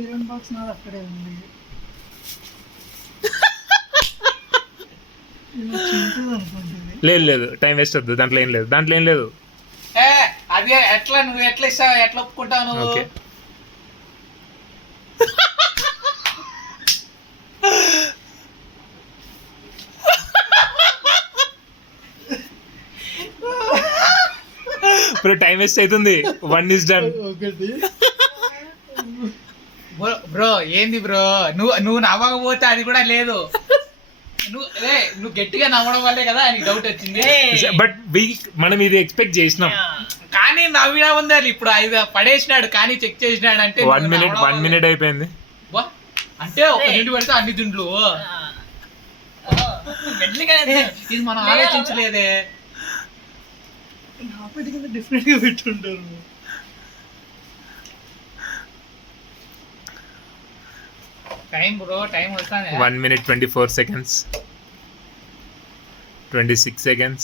Iron box నాది అక్కడే ఉంది. లేదు లేదు, టైం వేస్ట్ వద్దు, దాంట్లో ఏం లేదు, దాంట్లో ఏం లేదు. అదే ఎట్లా నువ్వు ఎట్లా ఇస్తావు, ఎట్లా ఒప్పుకుంటావు నువ్వు? ఓకే బ్రో టైం వేస్ట్ అవుతుంది. 1 is done. బ్రో ఏంది బ్రో, నువ్వు నవ్వకపోతే అది కూడా లేదు. నువ్వు గట్టిగా నవ్వడం వల్లే కదా అని డౌట్ వచ్చింది. బట్ మనం ఇది ఎక్స్పెక్ట్ చేసినాం. కానీ నవ్వినా ఉంది అది. ఇప్పుడు 5 పడేసినాడు కానీ చెక్ చేసినాడు అంటే 1 minute అయిపోయింది. అంటే ఒక దిండు పడితే అన్ని దిండ్లు. ఇది మనం ఆలోచించలేదే. డిఫరెంట్ గా పెట్టుంటారు. టైం బ్రో, టైం వస్తానే. 1 minute 24 seconds, 26 seconds,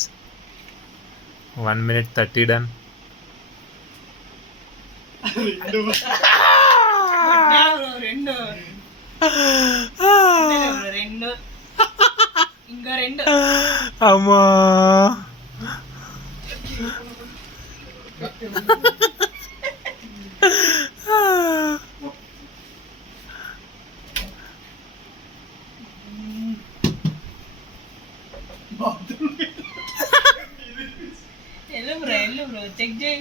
1 minute 30 done. రెండు అమ్మా ఎల్లు బ్రో చెక్ చేయి.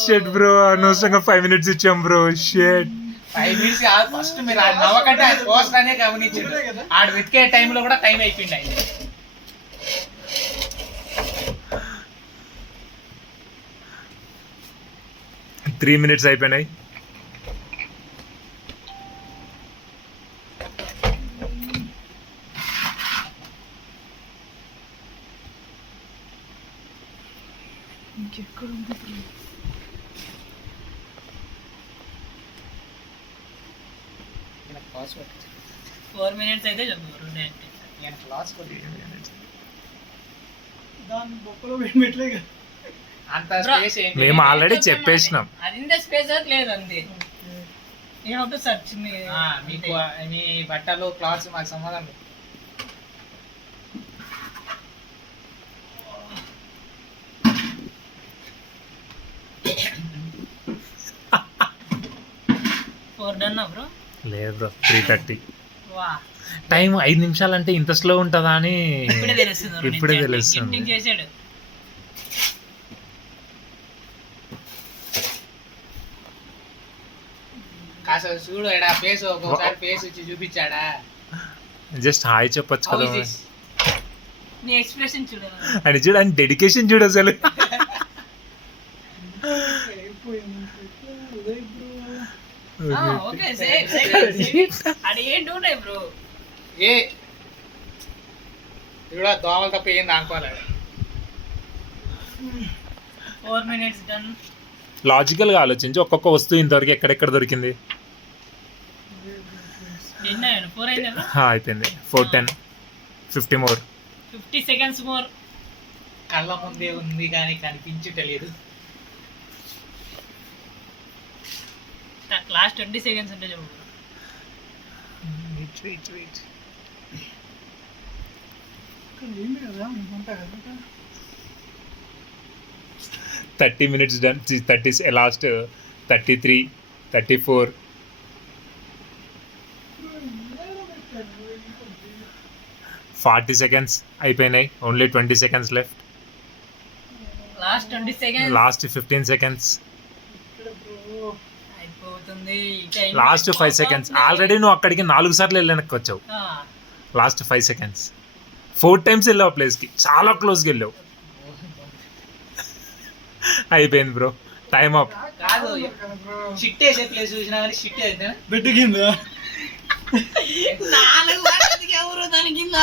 షెట్ బ్రో, అనవసరంగా 5 minutes ఇచ్చాం బ్రో. షెట్ 5 minutes ఫస్ట్ మీరు నవ్వకంటే ఆయన పోస్టానే గమనించాడు. ఆడు వెతికే టైంలో కూడా టైం అయిపోయింది ఆయన. 3 minutes అయిపోయినాయి. ఇంకెక్కడ ఉంది? 4 minutes అయితే చెప్పు. దాని బొక్కలో పెట్టలే కదా. అంత స్పేస్ ఏంటి? మేము ఆల్రెడీ చెప్పేసినాం. అది స్పేస్ లేదు అంతే. యూ హావ్ టు సర్చ్ మీ. మీకు మీ బట్టలు క్లాత్స్ మాకు సంబంధం లేదు. బ్రో లేదు బ్రో 3:30. వా టైం 5 నిమిషాలు అంటే ఇంత స్లో ఉంటుందా అని ఇప్పుడే తెలుస్తుంది. చేసాడు. కాస్త చూడు ఫేస్, ఒకసారి ఫేస్ ఇచ్చి చూపించాడా? జస్ట్ హాయ్ చెప్పొచ్చు కదా. నీ ఎక్స్ప్రెషన్ చూడు. అని చూడు, అని డెడికేషన్ చూడు అసలు. ఓకే అది ఏం డూటే బ్రో. ఇక్కడ దోమలు తప్ప ఏం అనుకోలేదు. 4 minutes డన్. లాజికల్ గా ఆలోచించి ఒక్కొక్క వస్తువు ఇంతవరకు ఎక్కడెక్కడ దొరికింది. అయిపోయింది. 4:10, 50 more, 50 seconds more. కళ్ళ ముందే ఉంది కానీ కనిపించటలేదు. లాస్ట్ 20 seconds ఉంటే చెప్పు. Wait 30 minutes done. 30 last 33, 34. Forty seconds అయిపోయినాయి. Only 20 seconds left. Last 20 seconds. Last 15 seconds. అయిపోతుంది. Last 5 seconds. ఆల్రెడీ నువ్వు అక్కడికి 4 సార్లు వెళ్ళడానికి వచ్చావు. Last 5 seconds. 4 times వెళ్ళావు ప్లేస్కి. చాలా క్లోజ్కి వెళ్ళావు. అయిపోయింది బ్రో, టైమ్ అప్. కాదు షిట్ వేసే ప్లేస్ చూసినా కానీ షిట్ అయితే బెడ్ కింద 4 ఎవరు దాని కింద